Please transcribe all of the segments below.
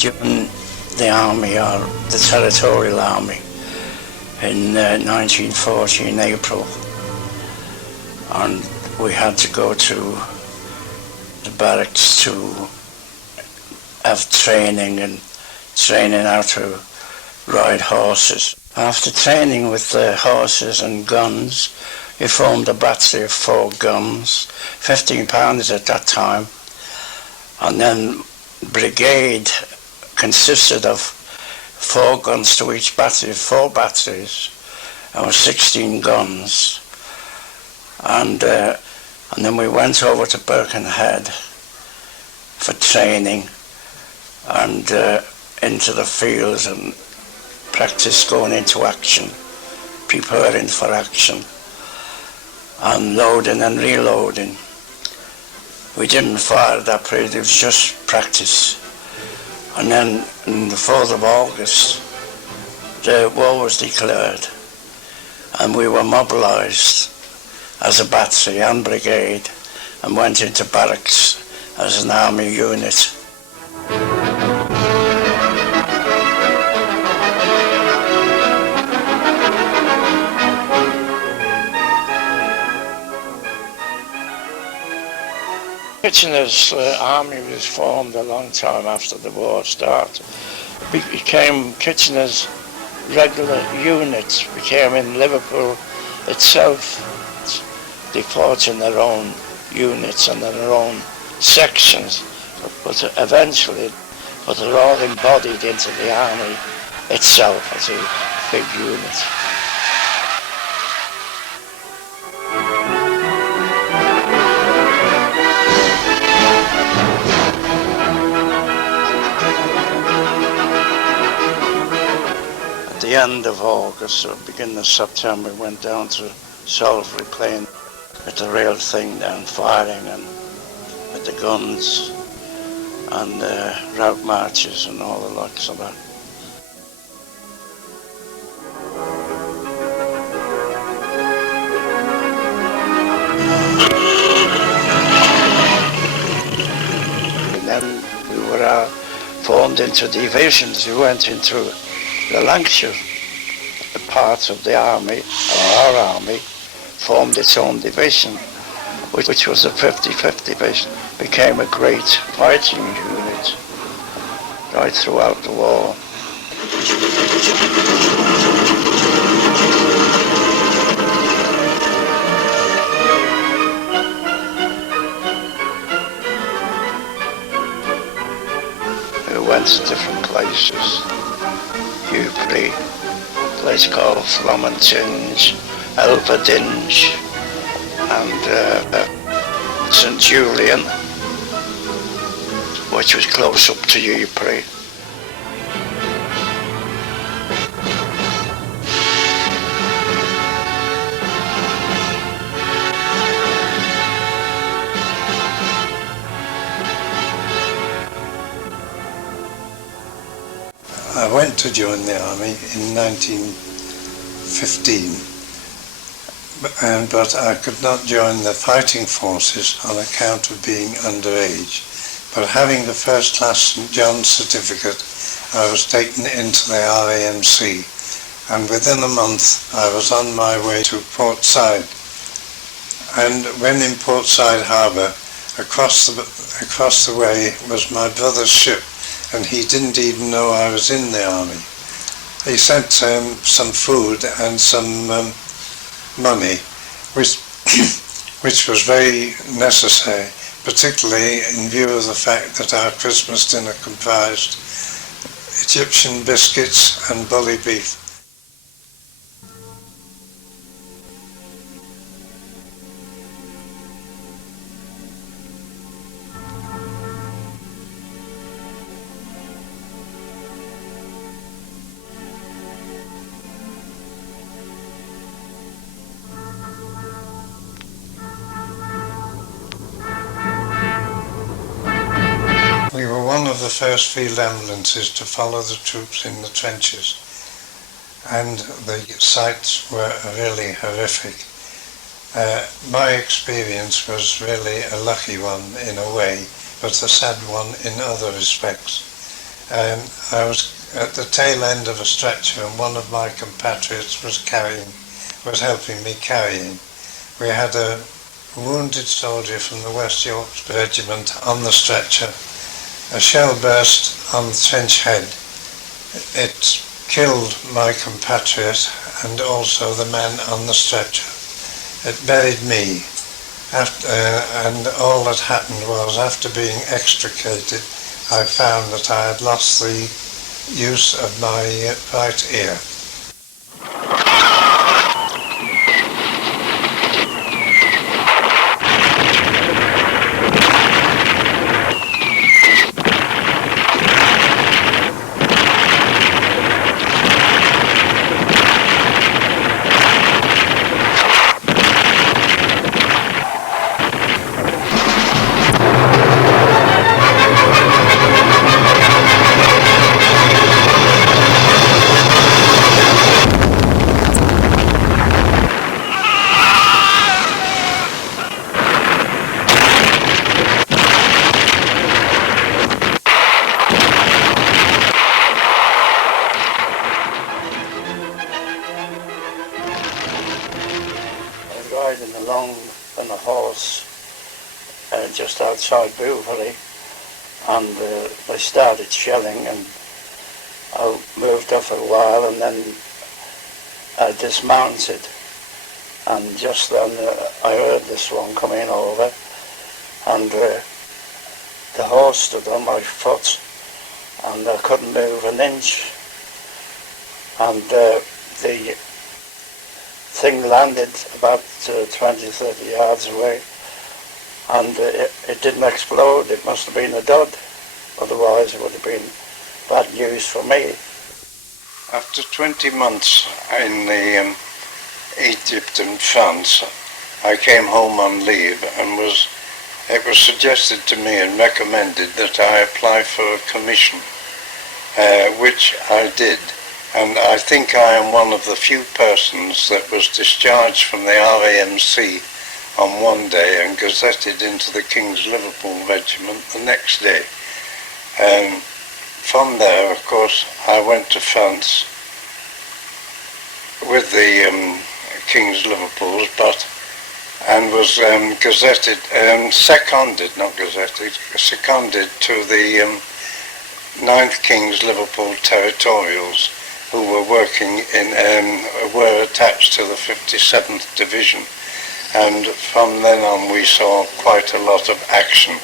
joined the army, or the territorial army, in 1940 in April, and we had to go to the barracks to have training how to ride horses. After training with the horses and guns, we formed a battery of 4 guns, 15 pounders at that time, and then brigade consisted of 4 guns to each battery, 4 batteries, and was 16 guns. And then we went over to Birkenhead for training and into the fields and practice going into action, preparing for action, and loading and reloading. We didn't fire at that period, it was just practice. And then on the 4th of August, the war was declared, and we were mobilised as a battery and brigade and went into barracks as an army unit. Kitchener's army was formed a long time after the war started. It became Kitchener's regular unit, became in Liverpool itself. They fought in their own units and in their own sections, but eventually, they're all embodied into the army itself as a big unit. At the end of August or beginning of September, we went down to Salisbury Plain with the real thing down, firing and with the guns and route marches and all the likes of that. And then we were formed into divisions. We went into the Lancashire part of the army, or our army, formed its own division, which was the 55th Division. Became a great fighting unit right throughout the war. We went to different places. Newbury, a place called Flomentinge, Elverdinge, and St Julian, which was close up to Newbury. I went to join the army in 1915, but I could not join the fighting forces on account of being underage. But having the first class St John's certificate, I was taken into the RAMC, and within a month I was on my way to Port Said. And when in Port Said Harbour, across the way was my brother's ship, and he didn't even know I was in the army. He sent some food and some money, which was very necessary, particularly in view of the fact that our Christmas dinner comprised Egyptian biscuits and bully beef. We were one of the first field ambulances to follow the troops in the trenches, and the sights were really horrific. My experience was really a lucky one in a way, but a sad one in other respects. I was at the tail end of a stretcher, and one of my compatriots was helping me carrying. We had a wounded soldier from the West Yorkshire Regiment on the stretcher. A shell burst on the trench head. It killed my compatriot and also the man on the stretcher. It buried me. And all that happened was, after being extricated, I found that I had lost the use of my right ear. Riding along on a horse just outside Bouverie, and they started shelling, and I moved off a while, and then I dismounted, and just then I heard this one coming over, and the horse stood on my foot, and I couldn't move an inch, and the thing landed about 20-30 yards away, and it didn't explode. It must have been a dud, otherwise it would have been bad news for me. After 20 months in Egypt and France, I came home on leave, and it was suggested to me and recommended that I apply for a commission, which I did. And I think I am one of the few persons that was discharged from the RAMC on one day and gazetted into the King's Liverpool Regiment the next day. From there, of course, I went to France with the King's Liverpools, and was seconded to the 9th King's Liverpool Territorials, who were working were attached to the 57th Division, and from then on we saw quite a lot of action.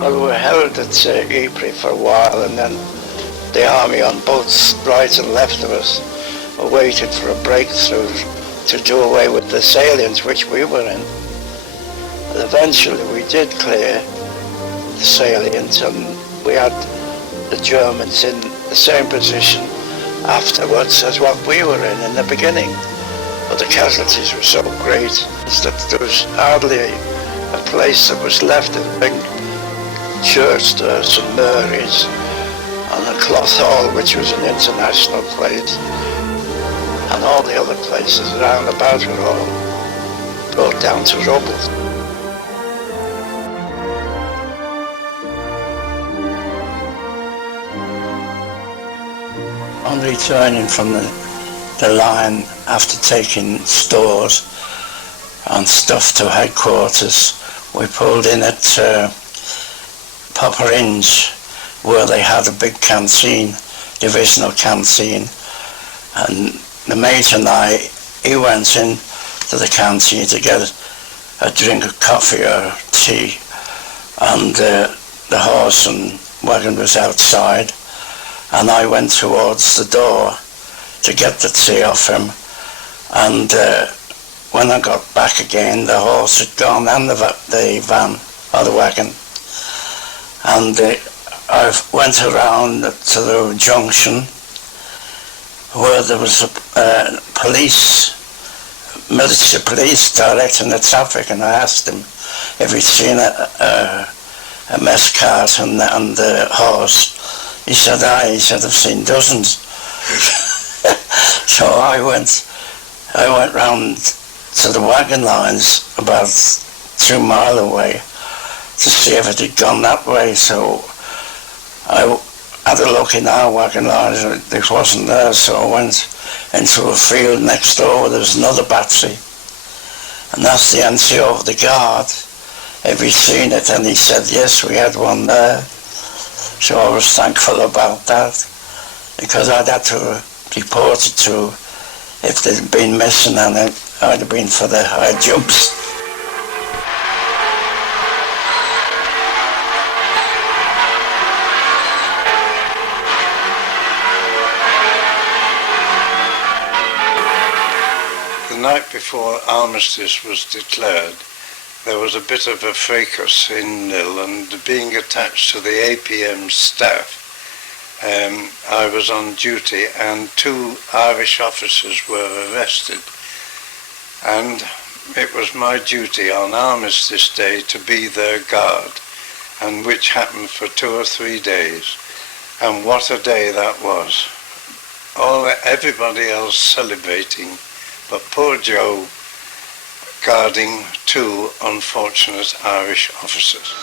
Well, we were held at Ypres for a while, and then the army on both right and left of us waited for a breakthrough to do away with the salients which we were in. And eventually we did clear the salient, and we had the Germans in the same position afterwards as what we were in the beginning. But the casualties were so great that there was hardly a place that was left. A big church there, St Mary's, and the Cloth Hall, which was an international place, and all the other places around about were all brought down to rubble. On returning from the line after taking stores and stuff to headquarters, we pulled in at Popper Inge, where they had a big canteen, divisional canteen, and the mate and I, he went in to the canteen to get a drink of coffee or tea, and the horse and wagon was outside, and I went towards the door to get the tea off him, and when I got back again, the horse had gone and the van or the wagon, and I went around to the junction where there was a military police directing the traffic, and I asked him if he'd seen a mess cart and the horse. He said, aye. He said, I've seen dozens. So I went round to the wagon lines about 2 miles away to see if it had gone that way. So I had a look in our wagon lines, and it wasn't there, so I went into a field next door where there was another battery, and asked the NCO of the guard if he'd seen it, and he said yes, we had one there. So I was thankful about that, because I'd had to report it to if they'd been missing, and I'd have been for the high jumps. The night before armistice was declared, there was a bit of a fracas in Nil, and being attached to the APM staff, I was on duty, and 2 Irish officers were arrested, and it was my duty on Armistice Day to be their guard, and which happened for 2 or 3 days, and what a day that was. Everybody else celebrating, but poor Joe guarding 2 unfortunate Irish officers.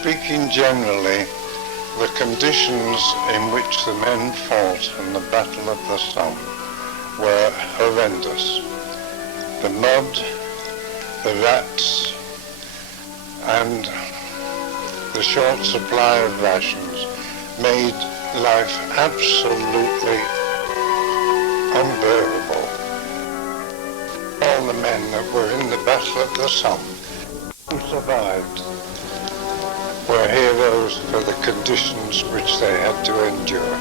Speaking generally, the conditions in which the men fought in the Battle of the Somme were horrendous. The mud, the rats, and the short supply of rations made life absolutely unbearable. All the men that were in the Battle of the Somme who survived were heroes for the conditions which they had to endure.